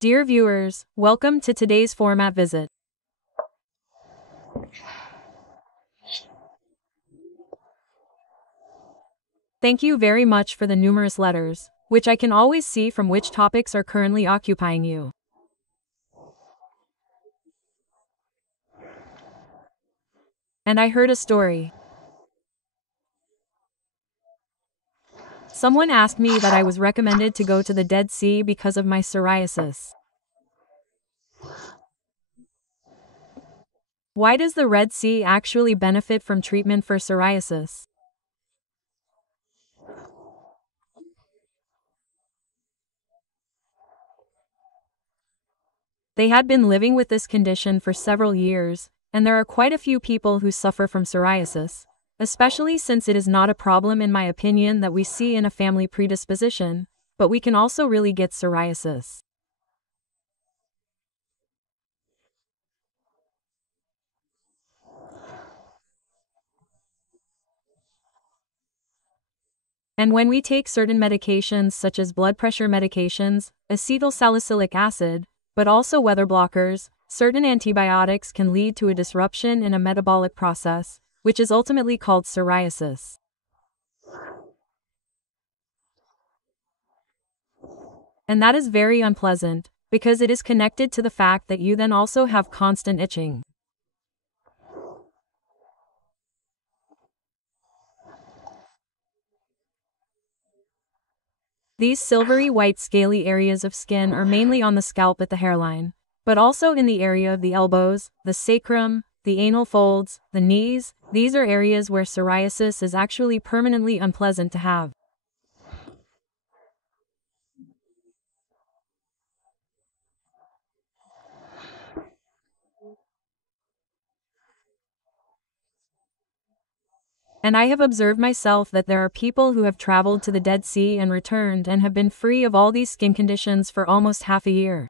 Dear viewers, welcome to today's format visit. Thank you very much for the numerous letters, which I can always see from which topics are currently occupying you. And I heard a story. Someone asked me that I was recommended to go to the Dead Sea because of my psoriasis. Why does the Red Sea actually benefit from treatment for psoriasis? They had been living with this condition for several years, and there are quite a few people who suffer from psoriasis, especially since it is not a problem in my opinion that we see in a family predisposition, but we can also really get psoriasis. And when we take certain medications such as blood pressure medications, acetylsalicylic acid, but also weather blockers, certain antibiotics can lead to a disruption in a metabolic process, which is ultimately called psoriasis. And that is very unpleasant, because it is connected to the fact that you then also have constant itching. These silvery white scaly areas of skin are mainly on the scalp at the hairline, but also in the area of the elbows, the sacrum, the anal folds, the knees. These are areas where psoriasis is actually permanently unpleasant to have. And I have observed myself that there are people who have traveled to the Dead Sea and returned and have been free of all these skin conditions for almost half a year.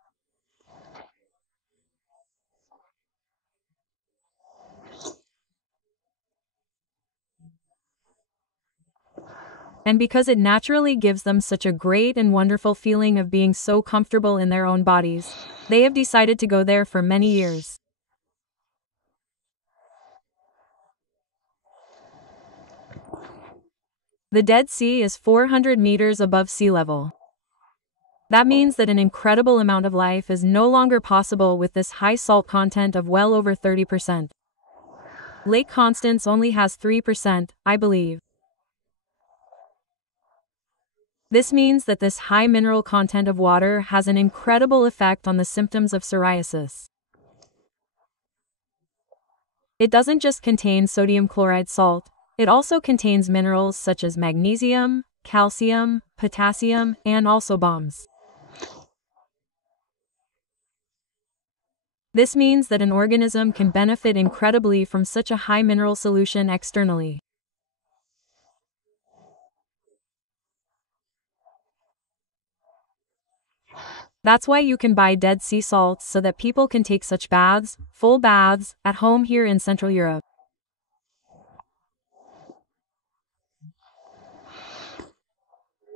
And because it naturally gives them such a great and wonderful feeling of being so comfortable in their own bodies, they have decided to go there for many years. The Dead Sea is 400 meters above sea level. That means that an incredible amount of life is no longer possible with this high salt content of well over 30%. Lake Constance only has 3%, I believe. This means that this high mineral content of water has an incredible effect on the symptoms of psoriasis. It doesn't just contain sodium chloride salt, it also contains minerals such as magnesium, calcium, potassium, and also bombs. This means that an organism can benefit incredibly from such a high mineral solution externally. That's why you can buy Dead Sea salts so that people can take such baths, full baths, at home here in Central Europe.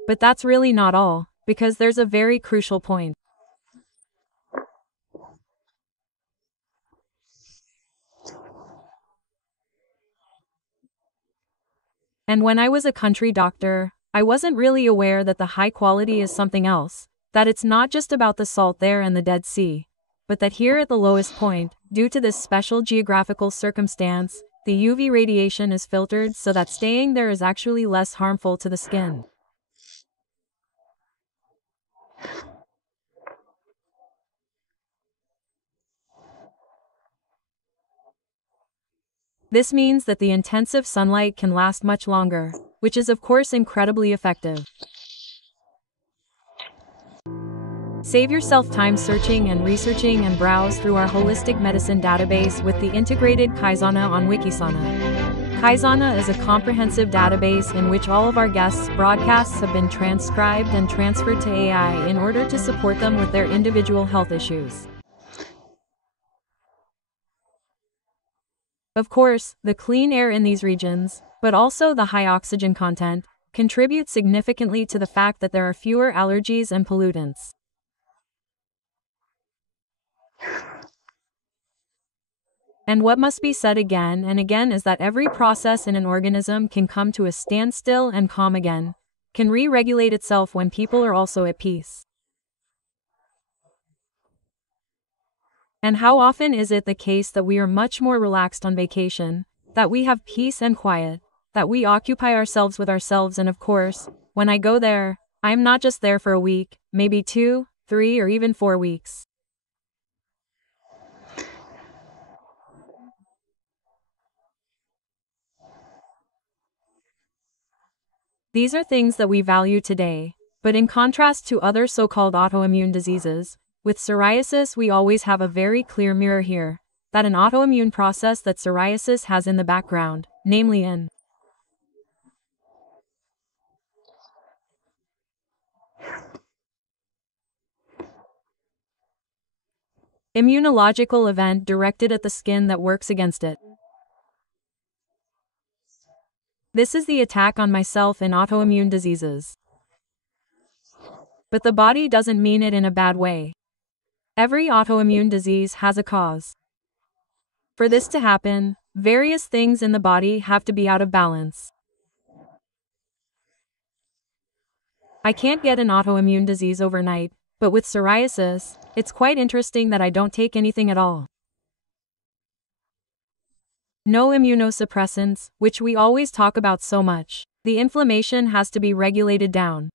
But that's really not all, because there's a very crucial point. And when I was a country doctor, I wasn't really aware that the high quality is something else, that it's not just about the salt there in the Dead Sea, but that here at the lowest point, due to this special geographical circumstance, the UV radiation is filtered so that staying there is actually less harmful to the skin. This means that the intensive sunlight can last much longer, which is of course incredibly effective. Save yourself time searching and researching and browse through our holistic medicine database with the integrated Kaizana on Wikisana. Kaizana is a comprehensive database in which all of our guests' broadcasts have been transcribed and transferred to AI in order to support them with their individual health issues. Of course, the clean air in these regions, but also the high oxygen content, contribute significantly to the fact that there are fewer allergies and pollutants. And what must be said again and again is that every process in an organism can come to a standstill and calm again, can re-regulate itself when people are also at peace. And how often is it the case that we are much more relaxed on vacation, that we have peace and quiet, that we occupy ourselves with ourselves, and of course, when I go there, I am not just there for a week, maybe 2, 3, or even 4 weeks. These are things that we value today, but in contrast to other so-called autoimmune diseases, with psoriasis we always have a very clear mirror here, that an autoimmune process that psoriasis has in the background, namely an immunological event directed at the skin that works against it. This is the attack on myself in autoimmune diseases. But the body doesn't mean it in a bad way. Every autoimmune disease has a cause. For this to happen, various things in the body have to be out of balance. I can't get an autoimmune disease overnight, but with psoriasis, it's quite interesting that I don't take anything at all. No immunosuppressants, which we always talk about so much. The inflammation has to be regulated down.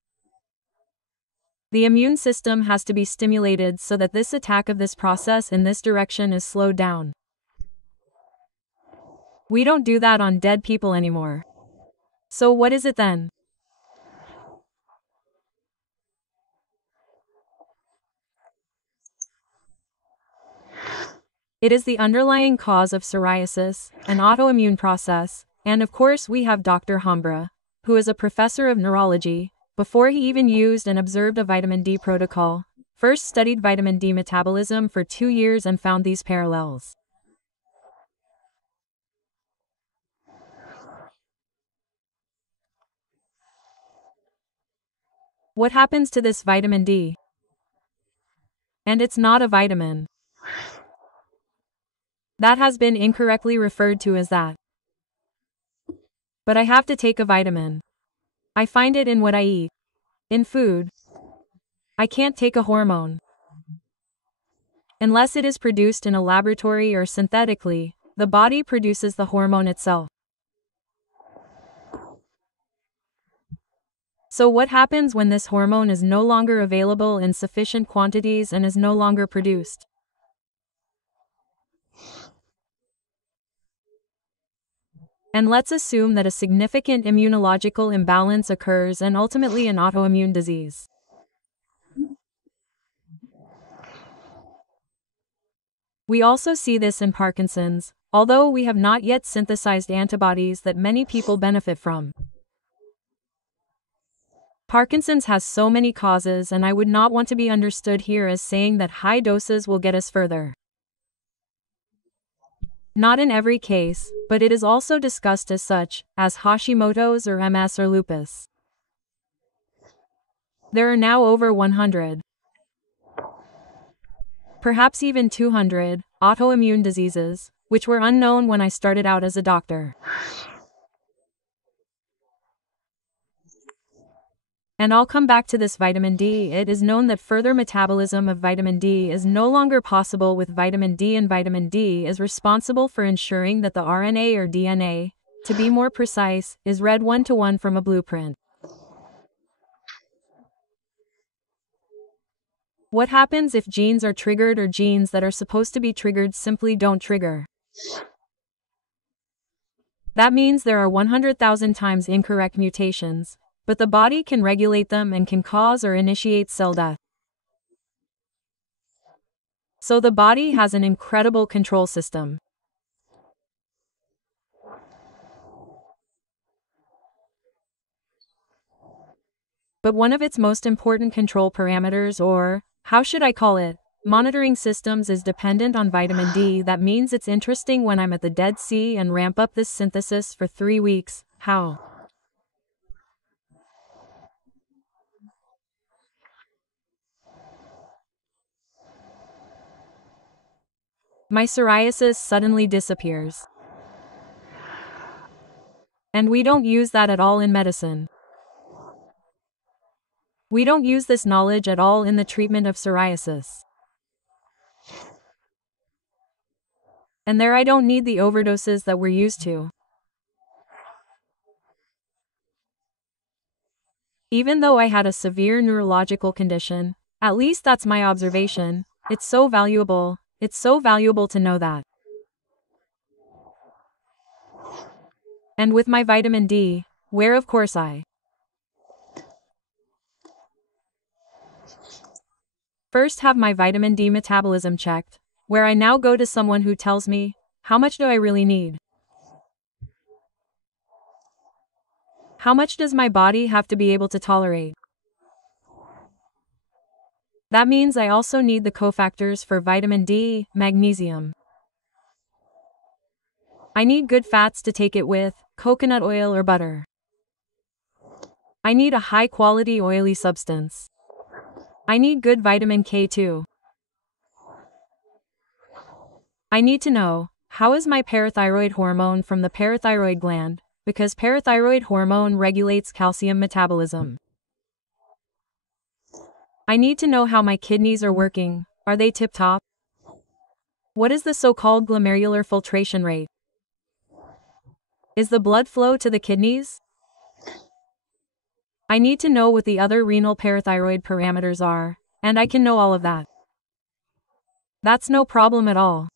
The immune system has to be stimulated so that this attack of this process in this direction is slowed down. We don't do that on dead people anymore. So what is it then? It is the underlying cause of psoriasis, an autoimmune process, and of course we have Dr. Hambra, who is a professor of neurology, before he even used and observed a vitamin D protocol, first studied vitamin D metabolism for 2 years and found these parallels. What happens to this vitamin D? And it's not a vitamin. That has been incorrectly referred to as that. But I have to take a vitamin. I find it in what I eat. In food. I can't take a hormone. Unless it is produced in a laboratory or synthetically, the body produces the hormone itself. So what happens when this hormone is no longer available in sufficient quantities and is no longer produced? And let's assume that a significant immunological imbalance occurs and ultimately an autoimmune disease. We also see this in Parkinson's, although we have not yet synthesized antibodies that many people benefit from. Parkinson's has so many causes, and I would not want to be understood here as saying that high doses will get us further. Not in every case, but it is also discussed as such, as Hashimoto's or MS or lupus. There are now over 100, perhaps even 200, autoimmune diseases, which were unknown when I started out as a doctor. And I'll come back to this vitamin D. It is known that further metabolism of vitamin D is no longer possible with vitamin D, and vitamin D is responsible for ensuring that the RNA or DNA, to be more precise, is read one-to-one from a blueprint. What happens if genes are triggered or genes that are supposed to be triggered simply don't trigger? That means there are 100,000 times incorrect mutations, but the body can regulate them and can cause or initiate cell death. So the body has an incredible control system. But one of its most important control parameters, or, how should I call it, monitoring systems, is dependent on vitamin D. That means it's interesting when I'm at the Dead Sea and ramp up this synthesis for 3 weeks. How? My psoriasis suddenly disappears. And we don't use that at all in medicine. We don't use this knowledge at all in the treatment of psoriasis. And there I don't need the overdoses that we're used to. Even though I had a severe neurological condition, at least that's my observation, it's so valuable to know that. And with my vitamin D, where of course I first have my vitamin D metabolism checked, where I now go to someone who tells me, how much do I really need? How much does my body have to be able to tolerate? That means I also need the cofactors for vitamin D, magnesium. I need good fats to take it with, coconut oil or butter. I need a high-quality oily substance. I need good vitamin K too. I need to know, how is my parathyroid hormone from the parathyroid gland, because parathyroid hormone regulates calcium metabolism. I need to know how my kidneys are working, are they tip-top? What is the so-called glomerular filtration rate? Is the blood flow to the kidneys? I need to know what the other renal parathyroid parameters are, and I can know all of that. That's no problem at all.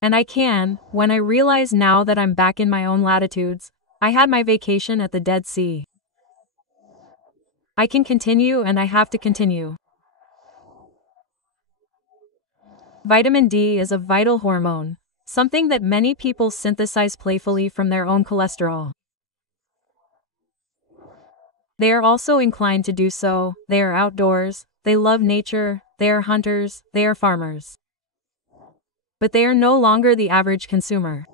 And I can, when I realize now that I'm back in my own latitudes, I had my vacation at the Dead Sea. I can continue and I have to continue. Vitamin D is a vital hormone, something that many people synthesize playfully from their own cholesterol. They are also inclined to do so, they are outdoors, they love nature, they are hunters, they are farmers. But they are no longer the average consumer.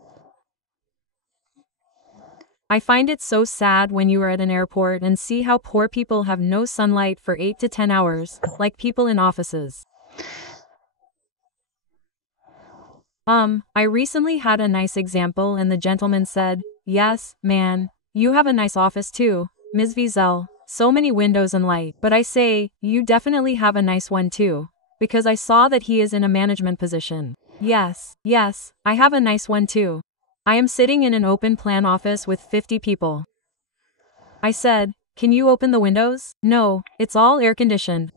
I find it so sad when you are at an airport and see how poor people have no sunlight for 8 to 10 hours, like people in offices. I recently had a nice example and the gentleman said, yes, man, you have a nice office too, Ms. Wiesel, so many windows and light. But I say, you definitely have a nice one too, because I saw that he is in a management position. Yes, I have a nice one too. I am sitting in an open plan office with 50 people. I said, can you open the windows? No, it's all air conditioned.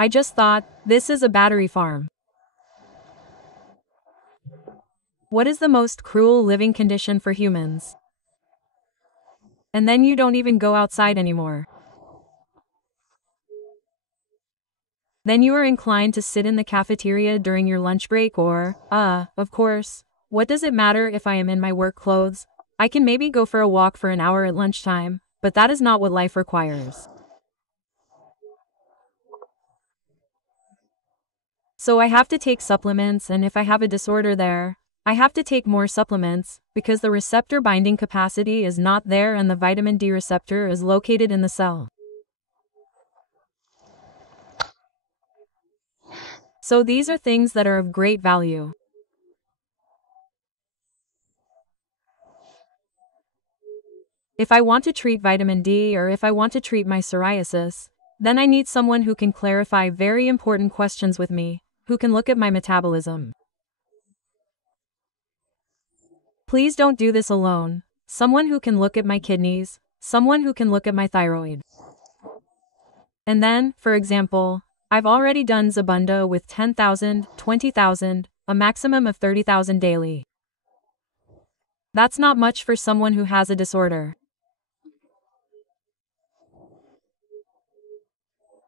I just thought, this is a battery farm. What is the most cruel living condition for humans? And then you don't even go outside anymore. Then you are inclined to sit in the cafeteria during your lunch break or, of course, what does it matter if I am in my work clothes? I can maybe go for a walk for an hour at lunchtime, but that is not what life requires. So I have to take supplements, and if I have a disorder there, I have to take more supplements, because the receptor binding capacity is not there and the vitamin D receptor is located in the cell. So these are things that are of great value. If I want to treat vitamin D or if I want to treat my psoriasis, then I need someone who can clarify very important questions with me, who can look at my metabolism. Please don't do this alone. Someone who can look at my kidneys, someone who can look at my thyroid. And then, for example, I've already done Zabunda with 10,000, 20,000, a maximum of 30,000 daily. That's not much for someone who has a disorder.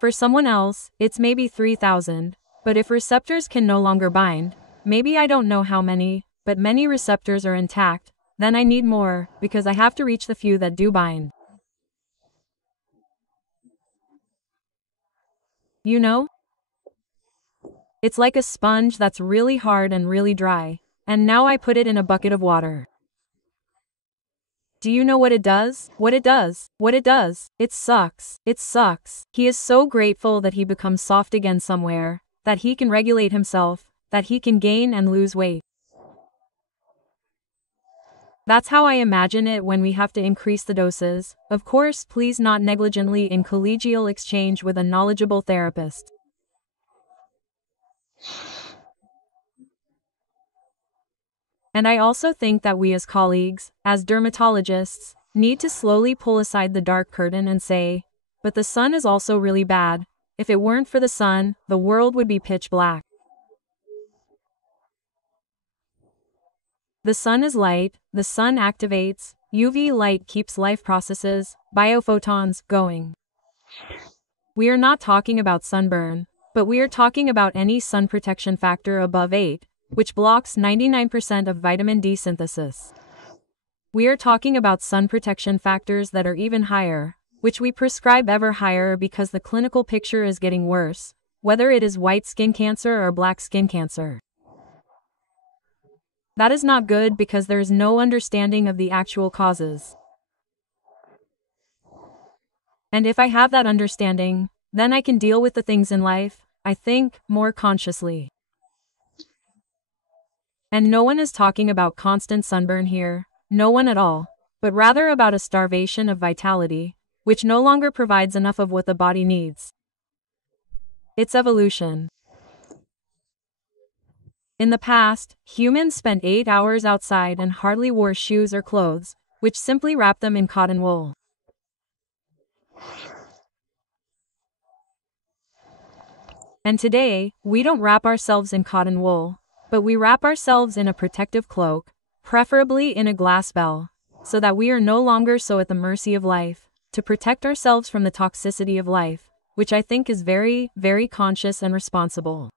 For someone else, it's maybe 3,000, but if receptors can no longer bind, maybe I don't know how many, but many receptors are intact, then I need more, because I have to reach the few that do bind. You know? It's like a sponge that's really hard and really dry, and now I put it in a bucket of water. Do you know what it does? What it does? What it does? It sucks. It sucks. He is so grateful that he becomes soft again somewhere. that he can regulate himself, that he can gain and lose weight. That's how I imagine it when we have to increase the doses. Of course, please not negligently in collegial exchange with a knowledgeable therapist. And I also think that we as colleagues, as dermatologists, need to slowly pull aside the dark curtain and say, but the sun is also really bad. If it weren't for the sun, the world would be pitch black. The sun is light, the sun activates, UV light keeps life processes, biophotons, going. We are not talking about sunburn, but we are talking about any sun protection factor above 8, which blocks 99% of vitamin D synthesis. We are talking about sun protection factors that are even higher, which we prescribe ever higher because the clinical picture is getting worse, whether it is white skin cancer or black skin cancer. That is not good because there is no understanding of the actual causes. And if I have that understanding, then I can deal with the things in life, I think, more consciously. And no one is talking about constant sunburn here, no one at all, but rather about a starvation of vitality, which no longer provides enough of what the body needs. It's evolution. In the past, humans spent 8 hours outside and hardly wore shoes or clothes, which simply wrapped them in cotton wool. And today, we don't wrap ourselves in cotton wool, but we wrap ourselves in a protective cloak, preferably in a glass bell, so that we are no longer so at the mercy of life, to protect ourselves from the toxicity of life, which I think is very, very conscious and responsible.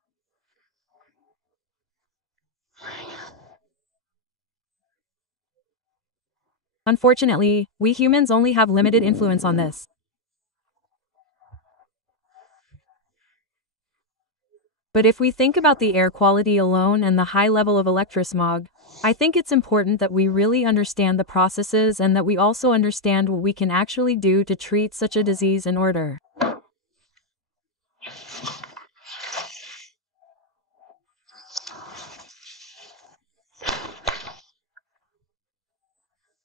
Unfortunately, we humans only have limited influence on this. But if we think about the air quality alone and the high level of electrosmog, I think it's important that we really understand the processes and that we also understand what we can actually do to treat such a disease in order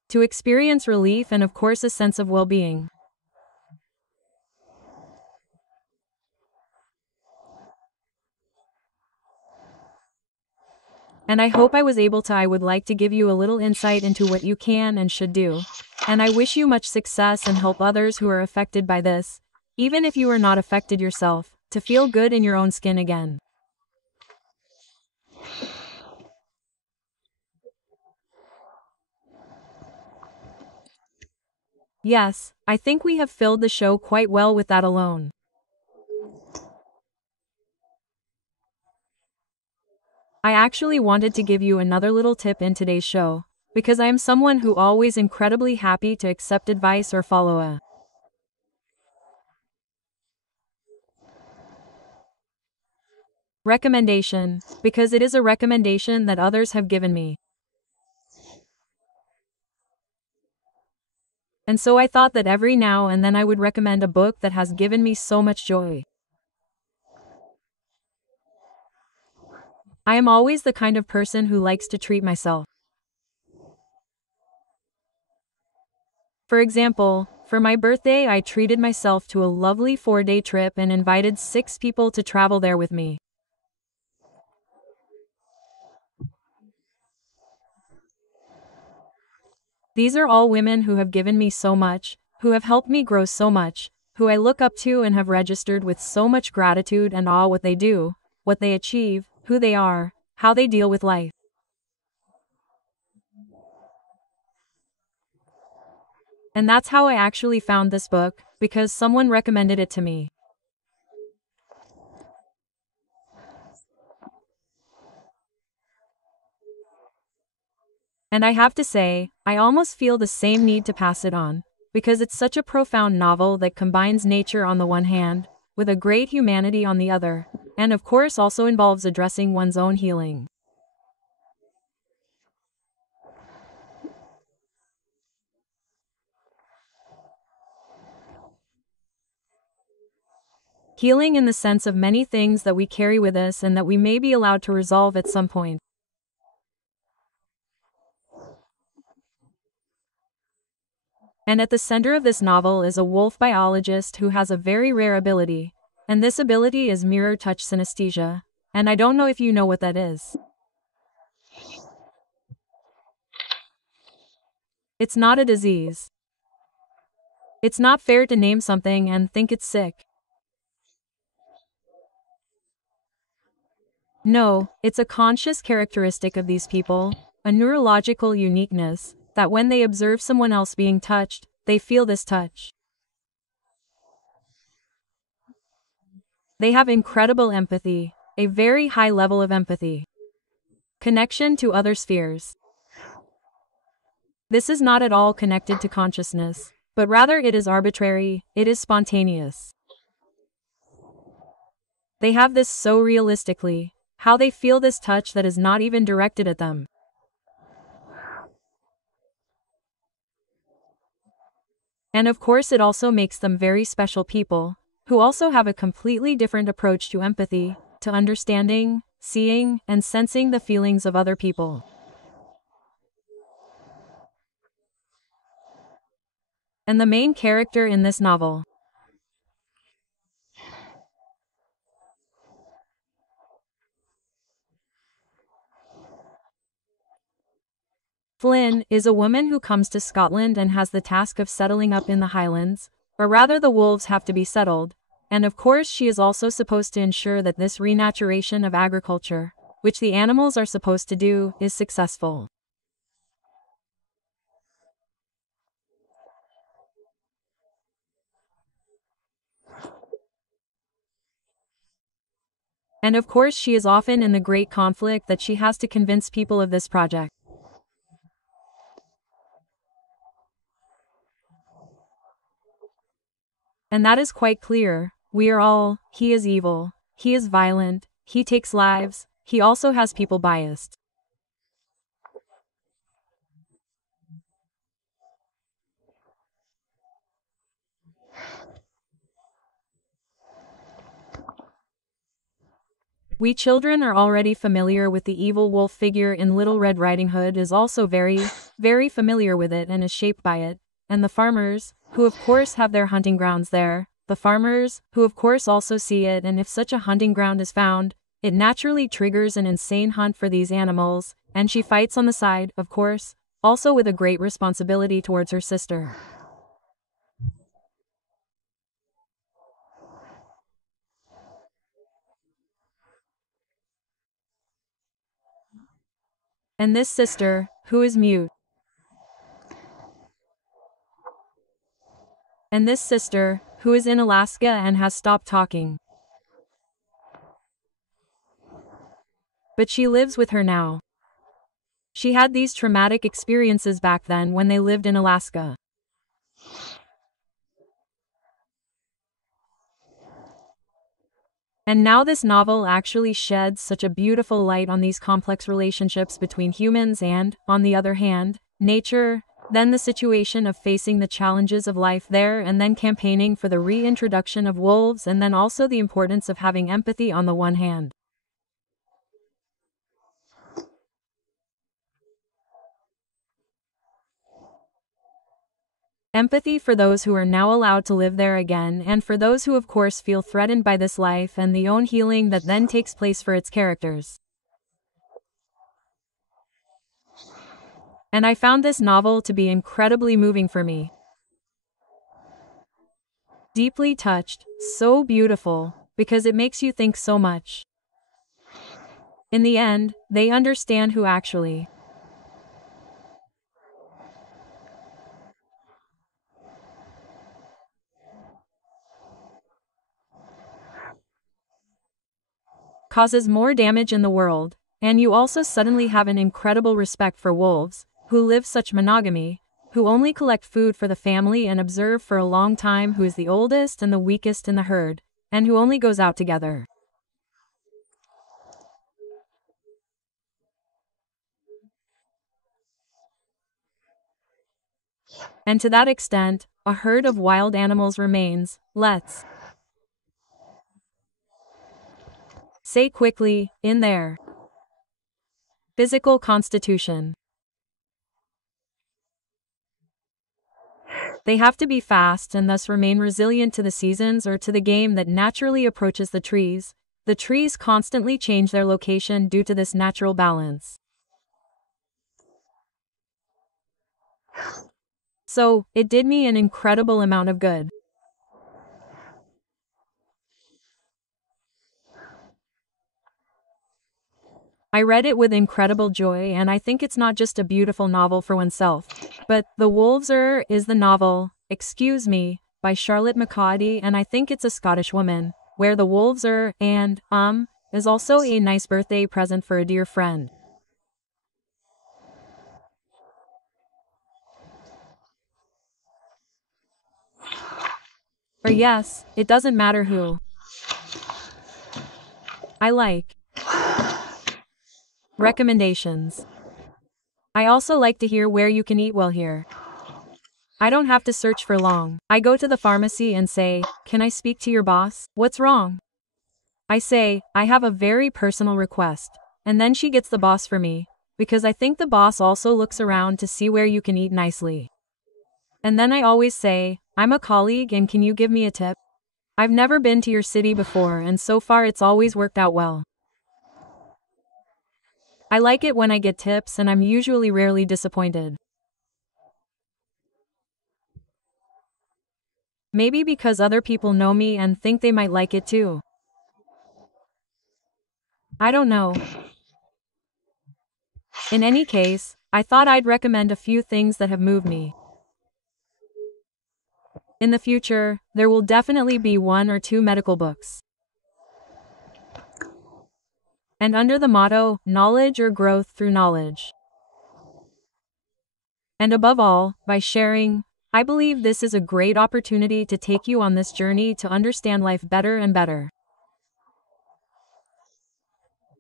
to experience relief and of course a sense of well-being. And I hope I was able to. I would like to give you a little insight into what you can and should do. And I wish you much success and help others who are affected by this, even if you are not affected yourself, to feel good in your own skin again. Yes, I think we have filled the show quite well with that alone. I actually wanted to give you another little tip in today's show, because I am someone who always incredibly happy to accept advice or follow a recommendation, because it is a recommendation that others have given me. And so I thought that every now and then I would recommend a book that has given me so much joy. I am always the kind of person who likes to treat myself. For example, for my birthday I treated myself to a lovely 4-day trip and invited 6 people to travel there with me. These are all women who have given me so much, who have helped me grow so much, who I look up to and have registered with so much gratitude and awe what they do, what they achieve, who they are, how they deal with life. And that's how I actually found this book, because someone recommended it to me. And I have to say, I almost feel the same need to pass it on, because it's such a profound novel that combines nature on the one hand, with a great humanity on the other, and of course also involves addressing one's own healing. Healing in the sense of many things that we carry with us and that we may be allowed to resolve at some point. And at the center of this novel is a wolf biologist who has a very rare ability, and this ability is mirror touch synesthesia, and I don't know if you know what that is. It's not a disease. It's not fair to name something and think it's sick. No, it's a conscious characteristic of these people, a neurological uniqueness, that when they observe someone else being touched, they feel this touch. They have incredible empathy, a very high level of empathy. Connection to other spheres. This is not at all connected to consciousness, but rather it is arbitrary, it is spontaneous. They have this so realistically, how they feel this touch that is not even directed at them. And of course it also makes them very special people, who also have a completely different approach to empathy, to understanding, seeing, and sensing the feelings of other people. And the main character in this novel, Flynn, is a woman who comes to Scotland and has the task of settling up in the Highlands, or rather the wolves have to be settled, and of course she is also supposed to ensure that this renaturation of agriculture, which the animals are supposed to do, is successful. And of course she is often in the great conflict that she has to convince people of this project. And that is quite clear. We are all, he is evil, he is violent, he takes lives, he also has people biased. We children are already familiar with the evil wolf figure in Little Red Riding Hood is also very familiar with it and is shaped by it, and the farmers, who of course have their hunting grounds there, the farmers, who of course also see it, and if such a hunting ground is found, it naturally triggers an insane hunt for these animals, and she fights on the side, of course, also with a great responsibility towards her sister. And this sister, who is mute. And this sister, who is in Alaska and has stopped talking. But she lives with her now. She had these traumatic experiences back then when they lived in Alaska. And now this novel actually sheds such a beautiful light on these complex relationships between humans and, on the other hand, nature, then the situation of facing the challenges of life there and then campaigning for the reintroduction of wolves and then also the importance of having empathy on the one hand. Empathy for those who are now allowed to live there again and for those who of course feel threatened by this life and the own healing that then takes place for its characters. And I found this novel to be incredibly moving for me. Deeply touched, so beautiful, because it makes you think so much. In the end, they understand who actually causes more damage in the world, and you also suddenly have an incredible respect for wolves, who live such monogamy, who only collect food for the family and observe for a long time who is the oldest and the weakest in the herd, and who only goes out together. And to that extent, a herd of wild animals remains. Let's Say quickly, in there. Physical constitution. They have to be fast and thus remain resilient to the seasons or to the game that naturally approaches the trees. The trees constantly change their location due to this natural balance. So, it did me an incredible amount of good. I read it with incredible joy, and I think it's not just a beautiful novel for oneself, but The Wolves is the novel, by Charlotte McCaudy, and I think it's a Scottish woman, where the wolves and is also a nice birthday present for a dear friend. Or yes, it doesn't matter who. I like. Recommendations. I also like to hear where you can eat well here. I don't have to search for long. I go to the pharmacy and say, "Can I speak to your boss? What's wrong?" I say, "I have a very personal request," and then she gets the boss for me, because I think the boss also looks around to see where you can eat nicely. And then I always say, "I'm a colleague and can you give me a tip? I've never been to your city before and so far it's always worked out well." I like it when I get tips and I'm usually rarely disappointed. Maybe because other people know me and think they might like it too. I don't know. In any case, I thought I'd recommend a few things that have moved me. In the future, there will definitely be 1 or 2 medical books. And under the motto, knowledge or growth through knowledge. And above all, by sharing, I believe this is a great opportunity to take you on this journey to understand life better and better.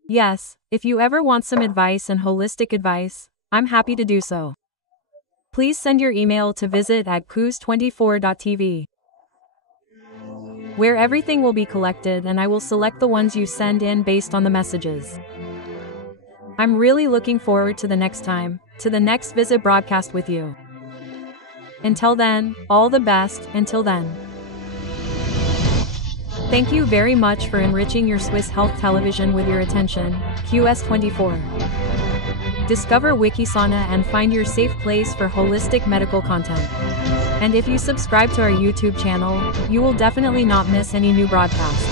Yes, if you ever want some advice and holistic advice, I'm happy to do so. Please send your email to visit@QS24.tv, where everything will be collected and I will select the ones you send in based on the messages. I'm really looking forward to the next time, to the next Visit broadcast with you. Until then, all the best, until then. Thank you very much for enriching your Swiss health television with your attention, QS24. Discover Wikisana and find your safe place for holistic medical content. And if you subscribe to our YouTube channel, you will definitely not miss any new broadcasts.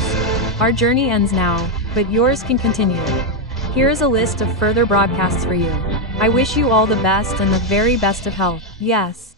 Our journey ends now, but yours can continue. Here is a list of further broadcasts for you. I wish you all the best and the very best of health. Yes.